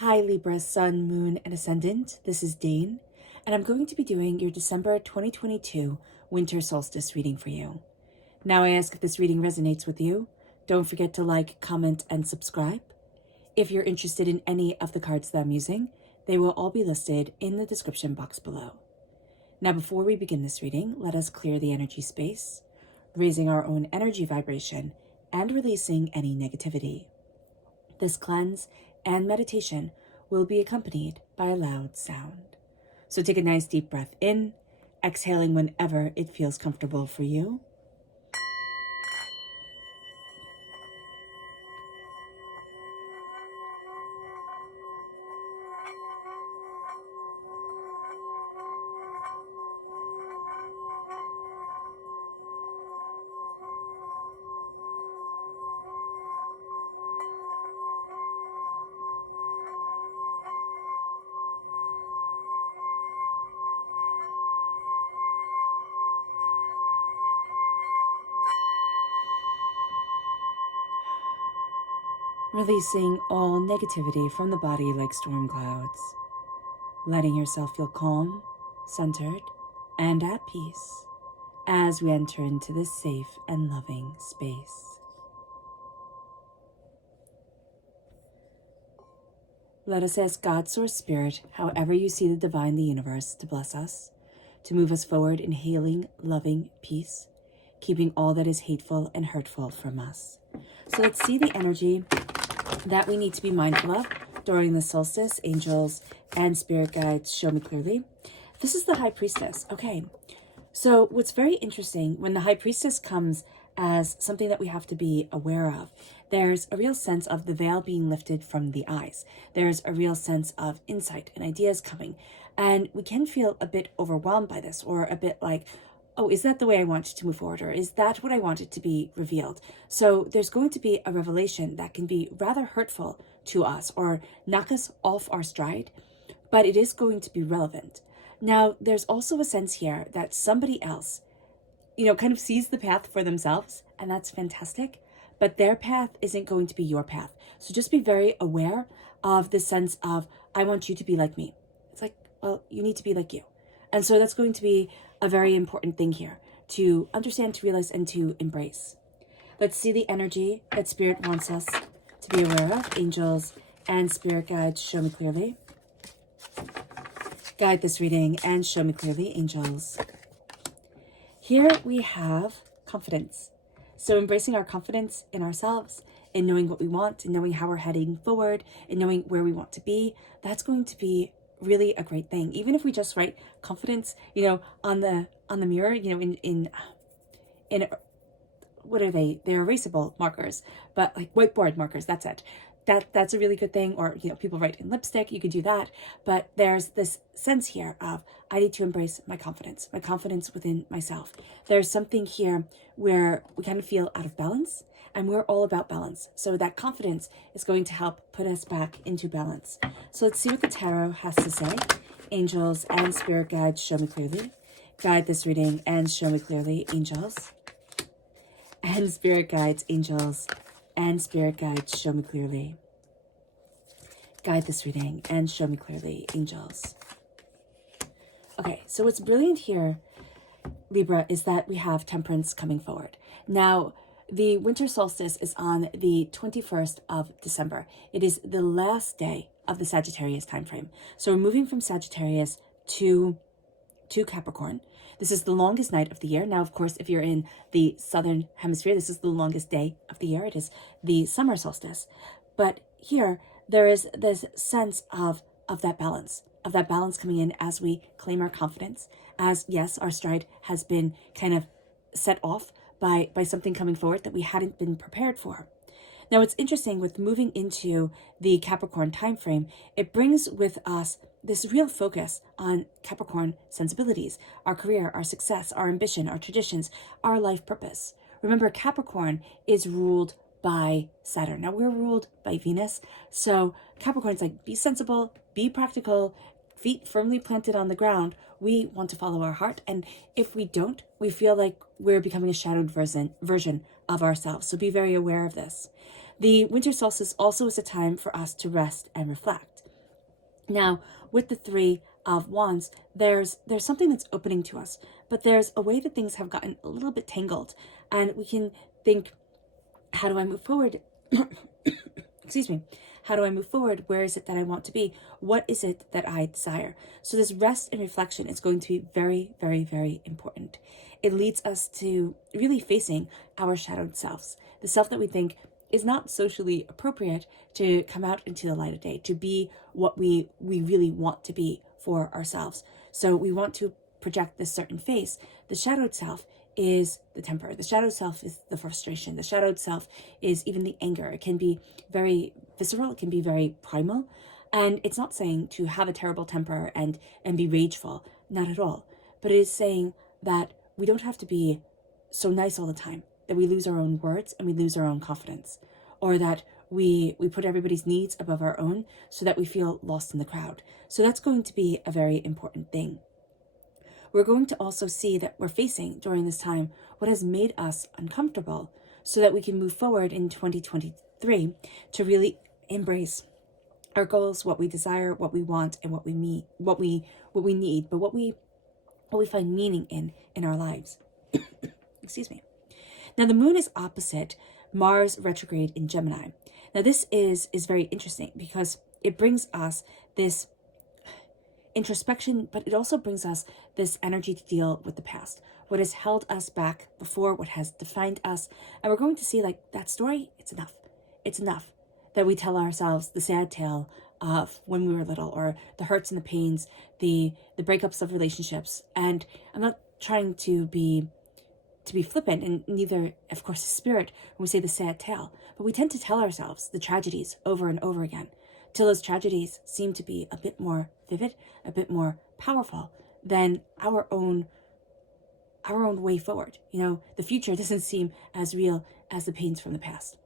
Hi Libra, Sun, Moon, and Ascendant. This is Dane, and I'm going to be doing your December 2022 Winter Solstice reading for you. Now I ask if this reading resonates with you. Don't forget to like, comment, and subscribe. If you're interested in any of the cards that I'm using, they will all be listed in the description box below. Now before we begin this reading, let us clear the energy space, raising our own energy vibration and releasing any negativity. This cleanse and meditation will be accompanied by a loud sound. So take a nice deep breath in, exhaling whenever it feels comfortable for you. Releasing all negativity from the body like storm clouds. Letting yourself feel calm, centered, and at peace as we enter into this safe and loving space. Let us ask God, Source Spirit, however you see the divine, the universe, to bless us, to move us forward in healing, loving peace, keeping all that is hateful and hurtful from us. So let's see the energy that we need to be mindful of during the solstice. Angels and spirit guides show me clearly. This is the High Priestess. Okay, so what's very interesting, when the High Priestess comes as something that we have to be aware of, there's a real sense of the veil being lifted from the eyes. There's a real sense of insight and ideas coming. And we can feel a bit overwhelmed by this, or a bit like, oh, is that the way I want to move forward? Or is that what I wanted to be revealed? So there's going to be a revelation that can be rather hurtful to us or knock us off our stride, but it is going to be relevant. Now, there's also a sense here that somebody else, kind of sees the path for themselves, and that's fantastic, but their path isn't going to be your path. So just be very aware of the sense of, I want you to be like me. It's like, well, you need to be like you. And so that's going to be a very important thing here to understand, to realize, and to embrace. Let's see the energy that Spirit wants us to be aware of. Angels and spirit guides show me clearly. Guide this reading and show me clearly, angels. Here we have confidence. So embracing our confidence in ourselves, in knowing what we want, in knowing how we're heading forward, in knowing where we want to be, that's going to be really a great thing. Even if we just write confidence, on the mirror, in what are they? They're erasable markers, but like whiteboard markers, that's it. That's a really good thing. Or, people write in lipstick, you could do that. But there's this sense here of, I need to embrace my confidence within myself. There's something here where we kind of feel out of balance, and we're all about balance. So that confidence is going to help put us back into balance. So let's see what the tarot has to say. Angels and spirit guides show me clearly. Guide this reading and show me clearly, angels. And spirit guides, angels and spirit guides show me clearly. Guide this reading and show me clearly, angels. Okay, so what's brilliant here, Libra, is that we have temperance coming forward. Now, the winter solstice is on the 21st of December. It is the last day of the Sagittarius time frame. So we're moving from Sagittarius to Capricorn. This is the longest night of the year. Now, of course, if you're in the southern hemisphere, this is the longest day of the year. It is the summer solstice. But here, there is this sense of that balance coming in as we claim our confidence, as, yes, our stride has been kind of set off by something coming forward that we hadn't been prepared for. Now, it's interesting with moving into the Capricorn time frame, it brings with us this real focus on Capricorn sensibilities, our career, our success, our ambition, our traditions, our life purpose. Remember, Capricorn is ruled by Saturn. Now, we're ruled by Venus. So Capricorn's like, be sensible, be practical, feet firmly planted on the ground. We want to follow our heart. And if we don't, we feel like we're becoming a shadowed version of ourselves. So be very aware of this. The winter solstice also is a time for us to rest and reflect. Now, with the Three of Wands, there's something that's opening to us, but there's a way that things have gotten a little bit tangled, and we can think, how do I move forward? Excuse me. How do I move forward? Where is it that I want to be? What is it that I desire? So this rest and reflection is going to be very, very, very important. It leads us to really facing our shadowed selves, the self that we think is not socially appropriate to come out into the light of day, to be what we really want to be for ourselves. So we want to project this certain face. The shadowed self is the temper. The shadowed self is the frustration. The shadowed self is even the anger. It can be very visceral. It can be very primal. And it's not saying to have a terrible temper and be rageful. Not at all. But it is saying that we don't have to be so nice all the time, that we lose our own words and we lose our own confidence, or that we put everybody's needs above our own so that we feel lost in the crowd. So that's going to be a very important thing. We're going to also see that we're facing during this time what has made us uncomfortable, so that we can move forward in 2023 to really embrace our goals, what we desire, what we want, and what we need, but what we find meaning in our lives. Excuse me. Now the moon is opposite Mars retrograde in Gemini. Now this is very interesting because it brings us this introspection, but it also brings us this energy to deal with the past, what has held us back before, what has defined us. And we're going to see, like, that story, it's enough. It's enough that we tell ourselves the sad tale of when we were little, or the hurts and the pains, the breakups of relationships. And I'm not trying to be flippant, and neither, of course, the spirit when we say the sad tale, but we tend to tell ourselves the tragedies over and over again, till those tragedies seem to be a bit more vivid, a bit more powerful than our own way forward. You know, the future doesn't seem as real as the pains from the past.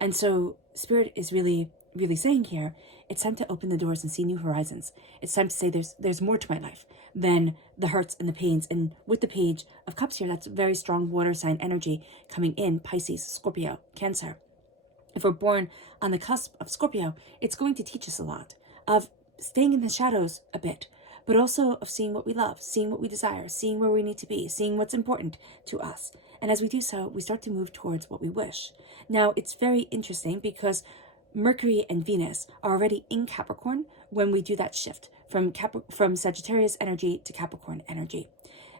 And so Spirit is really, really saying here, it's time to open the doors and see new horizons. It's time to say there's more to my life than the hurts and the pains. And with the Page of Cups here, that's very strong water sign energy coming in: Pisces, Scorpio, Cancer. If we're born on the cusp of Scorpio, it's going to teach us a lot of staying in the shadows a bit, but also of seeing what we love, seeing what we desire, seeing where we need to be, seeing what's important to us. And as we do so, we start to move towards what we wish. Now, it's very interesting because Mercury and Venus are already in Capricorn when we do that shift from Sagittarius energy to Capricorn energy.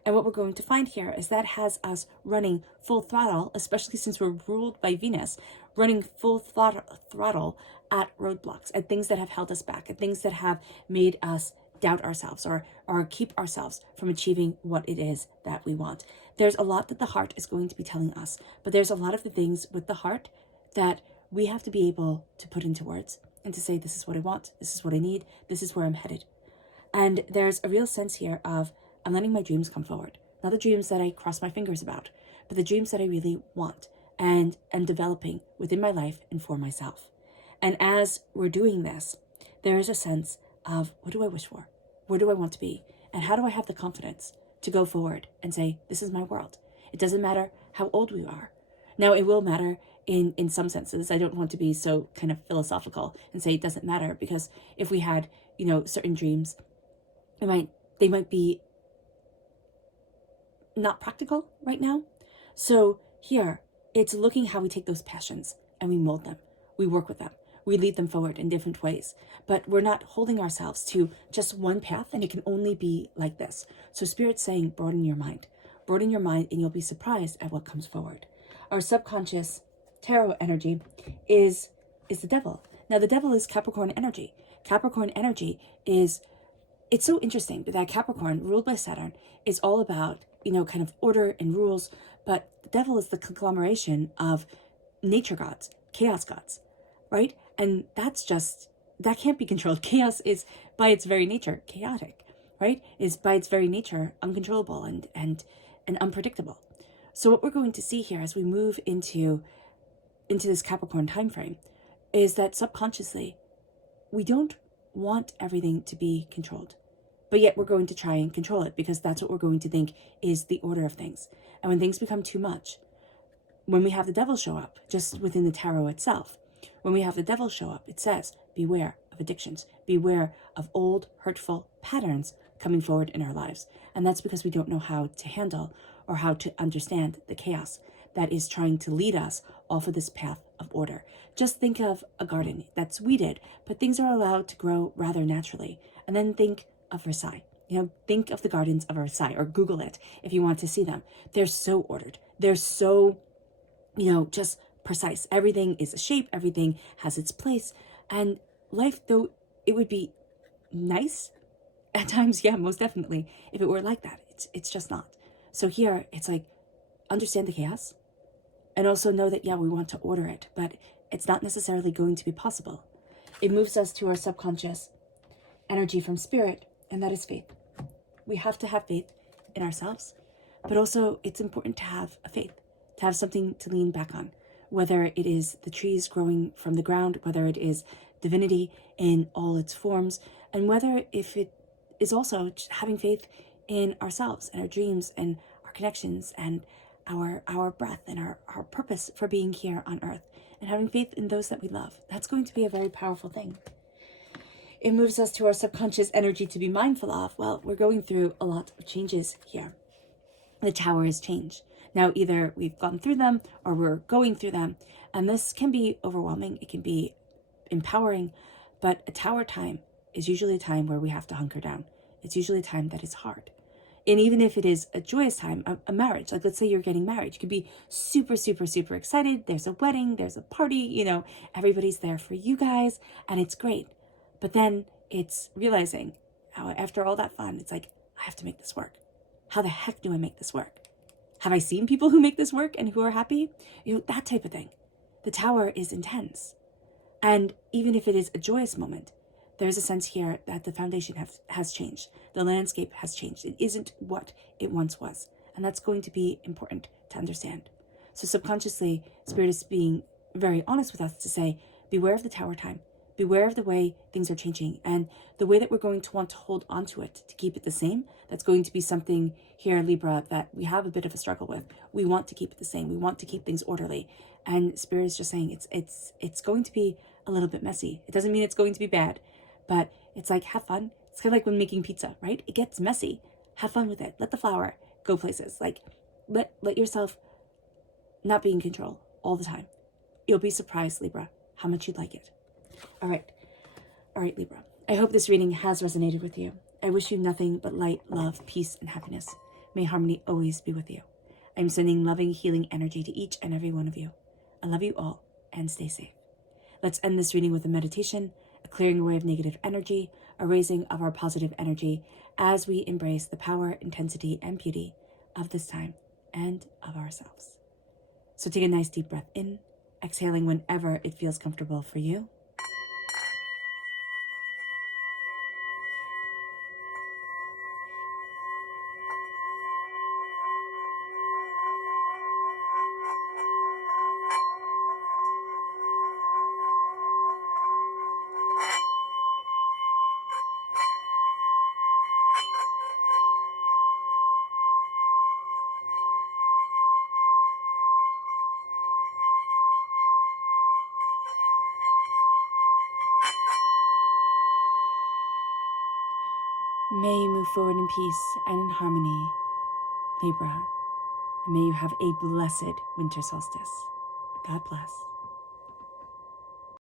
And what we're going to find here is that has us running full throttle, especially since we're ruled by Venus, running full throttle at roadblocks, at things that have held us back, at things that have made us doubt ourselves or keep ourselves from achieving what it is that we want. There's a lot that the heart is going to be telling us, but there's a lot of the things with the heart that we have to be able to put into words and to say, this is what I want, this is what I need, this is where I'm headed. And there's a real sense here of, I'm letting my dreams come forward. Not the dreams that I cross my fingers about, but the dreams that I really want and am developing within my life and for myself. And as we're doing this, there is a sense of, what do I wish for? Where do I want to be? And how do I have the confidence to go forward and say, this is my world? It doesn't matter how old we are. Now, it will matter in some senses. I don't want to be so kind of philosophical and say it doesn't matter, because if we had, certain dreams, they might be not practical right now. So here, it's looking how we take those passions and we mold them. We work with them. We lead them forward in different ways. But we're not holding ourselves to just one path, and it can only be like this. So Spirit's saying, broaden your mind. Broaden your mind, and you'll be surprised at what comes forward. Our subconscious tarot energy is the devil. Now, the devil is Capricorn energy. Capricorn energy is, it's so interesting that Capricorn, ruled by Saturn, is all about, kind of order and rules. But the devil is the conglomeration of nature gods, chaos gods, right? And that can't be controlled. Chaos is by its very nature chaotic, right? Is by its very nature uncontrollable and unpredictable. So what we're going to see here as we move into this Capricorn time frame is that subconsciously we don't want everything to be controlled, but yet we're going to try and control it because that's what we're going to think is the order of things. And when things become too much, when we have the devil show up, just within the tarot itself, when we have the devil show up, it says, beware of addictions. Beware of old, hurtful patterns coming forward in our lives. And that's because we don't know how to handle or how to understand the chaos that is trying to lead us off of this path of order. Just think of a garden that's weeded, but things are allowed to grow rather naturally. And then think of Versailles. Think of the gardens of Versailles, or Google it if you want to see them. They're so ordered. They're so, just precise. Everything is a shape. Everything has its place. And life, though it would be nice at times, yeah, most definitely, if it were like that. It's just not. So here, it's like, understand the chaos, and also know that, yeah, we want to order it, but it's not necessarily going to be possible. It moves us to our subconscious energy from spirit, and that is faith. We have to have faith in ourselves, but also it's important to have a faith, to have something to lean back on, whether it is the trees growing from the ground, whether it is divinity in all its forms, and whether if it is also having faith in ourselves and our dreams and our connections and our breath and our purpose for being here on earth, and having faith in those that we love. That's going to be a very powerful thing. It moves us to our subconscious energy to be mindful of. Well, we're going through a lot of changes here. The tower has changed. Now, either we've gone through them or we're going through them, and this can be overwhelming. It can be empowering, but a tower time is usually a time where we have to hunker down. It's usually a time that is hard. And even if it is a joyous time, a marriage, like let's say you're getting married, you could be super, super, super excited. There's a wedding, there's a party, everybody's there for you guys, and it's great. But then it's realizing how after all that fun, it's like, I have to make this work. How the heck do I make this work? Have I seen people who make this work and who are happy? That type of thing. The tower is intense. And even if it is a joyous moment, there's a sense here that the foundation has changed. The landscape has changed. It isn't what it once was. And that's going to be important to understand. So subconsciously, Spirit is being very honest with us to say, beware of the tower time. Beware of the way things are changing and the way that we're going to want to hold onto it to keep it the same. That's going to be something here, Libra, that we have a bit of a struggle with. We want to keep it the same. We want to keep things orderly. And Spirit is just saying it's going to be a little bit messy. It doesn't mean it's going to be bad, but it's like, have fun. It's kind of like when making pizza, right? It gets messy. Have fun with it. Let the flour go places. Like let yourself not be in control all the time. You'll be surprised, Libra, how much you'd like it. All right, Libra. I hope this reading has resonated with you. I wish you nothing but light, love, peace, and happiness. May harmony always be with you. I'm sending loving, healing energy to each and every one of you. I love you all, and stay safe. Let's end this reading with a meditation, a clearing away of negative energy, a raising of our positive energy as we embrace the power, intensity, and beauty of this time and of ourselves. So take a nice deep breath in, exhaling whenever it feels comfortable for you. May you move forward in peace and in harmony, Libra, and may you have a blessed winter solstice. God bless.